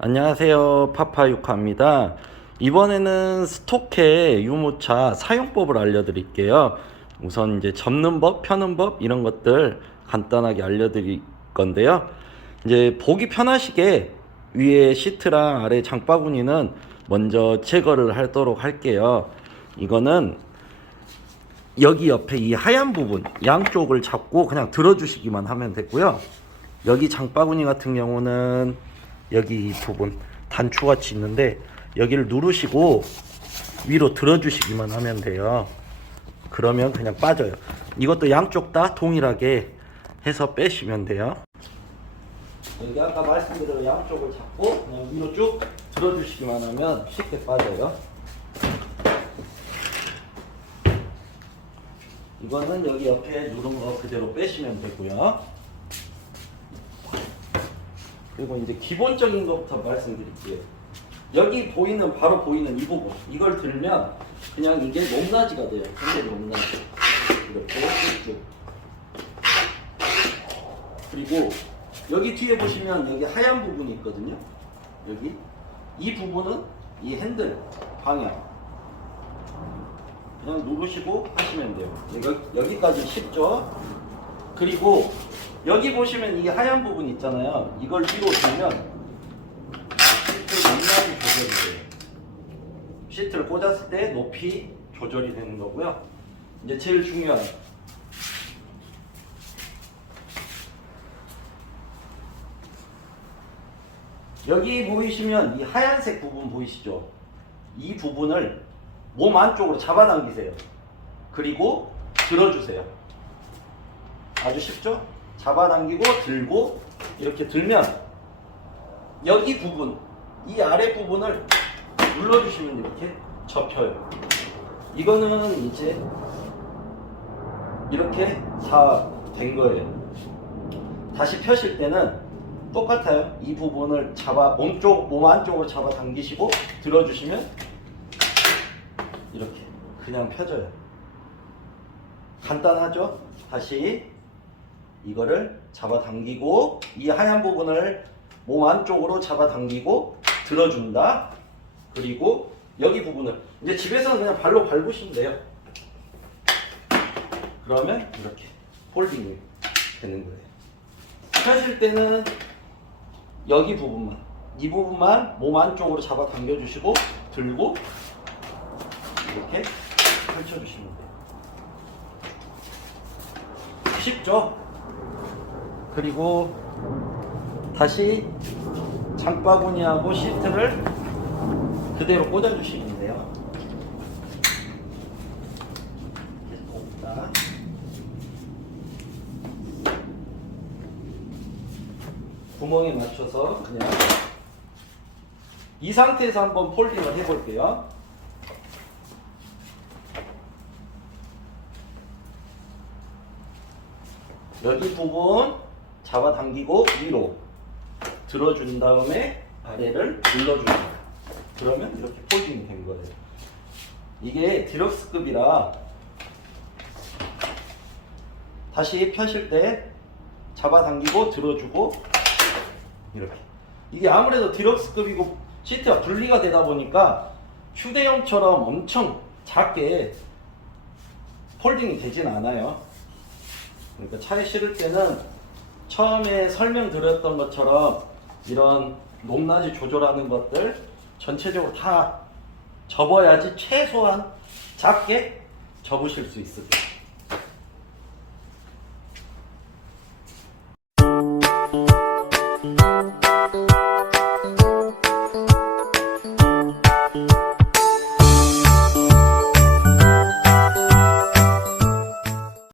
안녕하세요. 파파유카입니다. 이번에는 스토케 유모차 사용법을 알려드릴게요. 우선 이제 접는 법, 펴는 법 이런 것들 간단하게 알려드릴 건데요. 이제 보기 편하시게 위에 시트랑 아래 장바구니는 먼저 제거를 하도록 할게요. 이거는 여기 옆에 이 하얀 부분 양쪽을 잡고 그냥 들어주시기만 하면 되고요. 여기 장바구니 같은 경우는 여기 이 부분 단추같이 있는데 여기를 누르시고 위로 들어주시기만 하면 돼요. 그러면 그냥 빠져요. 이것도 양쪽 다 동일하게 해서 빼시면 돼요. 여기 아까 말씀드린 양쪽을 잡고 그냥 위로 쭉 들어주시기만 하면 쉽게 빠져요. 이거는 여기 옆에 누른 거 그대로 빼시면 되고요. 그리고 이제 기본적인 것부터 말씀드릴게요. 여기 보이는 바로 보이는 이 부분 이걸 들면 그냥 이게 높낮이가 돼요. 굉장히 높낮이 이렇게 쭉 그리고 여기 뒤에 보시면 여기 하얀 부분이 있거든요. 여기 이 부분은 이 핸들 방향 그냥 누르시고 하시면 돼요. 여기, 여기까지 쉽죠? 그리고 여기 보시면 이게 하얀 부분 있잖아요. 이걸 뒤로 들면 시트 높낮이 조절이 돼요. 시트를 꽂았을 때 높이 조절이 되는 거고요. 이제 제일 중요한 여기 보이시면 이 하얀색 부분 보이시죠? 이 부분을 몸 안쪽으로 잡아당기세요. 그리고 들어주세요. 아주 쉽죠? 잡아당기고 들고 이렇게 들면 여기 부분, 이 아래 부분을 눌러주시면 이렇게 접혀요. 이거는 이제 이렇게 다 된 거예요. 다시 펴실 때는 똑같아요. 이 부분을 잡아 몸쪽 몸 안쪽으로 잡아 당기시고 들어주시면 이렇게 그냥 펴져요. 간단하죠? 다시 이거를 잡아 당기고 이 하얀 부분을 몸 안쪽으로 잡아 당기고 들어준다. 그리고 여기 부분을 이제 집에서는 그냥 발로 밟으시면 돼요. 그러면 이렇게 폴딩이 되는 거예요. 펴실 때는 여기 부분만 이 부분만 몸 안쪽으로 잡아 당겨 주시고 들고 이렇게 펼쳐 주시면 돼요. 쉽죠? 그리고 다시 장바구니하고 시트를 그대로 꽂아주시면 돼요. 구멍에 맞춰서 그냥 이 상태에서 한번 폴딩을 해볼게요. 여기 부분 잡아당기고 위로 들어준 다음에 아래를 거예요. 그러면 이렇게 폴딩이 된 거예요. 이게 디럭스급이라 다시 펴실 때 잡아당기고 들어주고 이렇게 이게 아무래도 디럭스급이고 시트가 분리가 되다 보니까 휴대용처럼 엄청 작게 폴딩이 되진 않아요. 그러니까 차에 실을 때는 처음에 설명드렸던 것처럼 이런 높낮이 조절하는 것들 전체적으로 다 접어야지 최소한 작게 접으실 수 거예요.